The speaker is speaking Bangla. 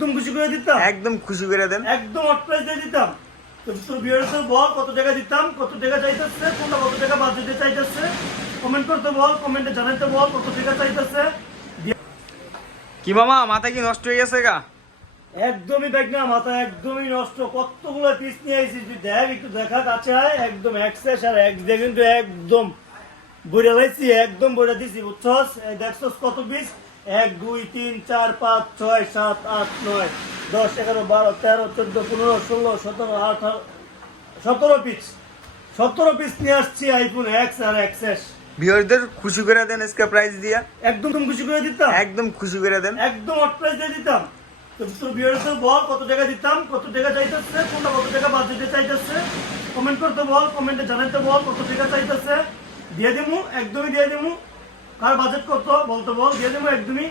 একদম খুশি করে দিতাম, একদম খুশি করে দেন, একদম হট প্রাইস দিয়ে দিতাম। তো তোর ভিউয়ার্স বল কত টাকা দিতাম, কত টাকা চাইতেছে, কোনটা কত টাকা বাজেটে চাইতেছে, কমেন্ট করতে বল, কমেন্টে জানাতে বল কত টাকা চাইতেছে। কি মামা মাথা কি নষ্ট হয়ে গেছে গা? একদমই দেখ না, মাথা একদমই নষ্ট। কতগুলো পিস নিয়ে আইছিস তুই দেখ, একটু দেখা কাছে আয়। একদম এক্সেস আর এক দিয়ে কিন্তু একদম বইরা লাইছি, একদম বইরা দিছি বুঝছস। এই দেখছস কত পিস, 1 2 3 4 5 6 7 8 9 10 11 12 13 14 15 16 17 18 17 পিস, 17 পিস নিয়ে আসছি আইফোন এক্স আর এক্সএস। ভিউয়ারদের খুশি করে দেন আজকে প্রাইস দিয়া, একদম খুশি করে দিতাম, একদম খুশি করে দেন, একদম হট প্রাইস দিয়ে দিতাম। তো তোর ভিউয়ার্স বল কত টাকা দিতাম, কত টাকা চাইতেছে, কোনটা কত টাকা বাজেটে চাইতেছে, কমেন্ট করতে বল, কমেন্টে জানাতে বল কত টাকা চাইতেছে। দিয়ে দিমু, একদমই দিয়ে দিমু। কার বাজেট কত বলতে বল, দিয়ে দিমু একদমই।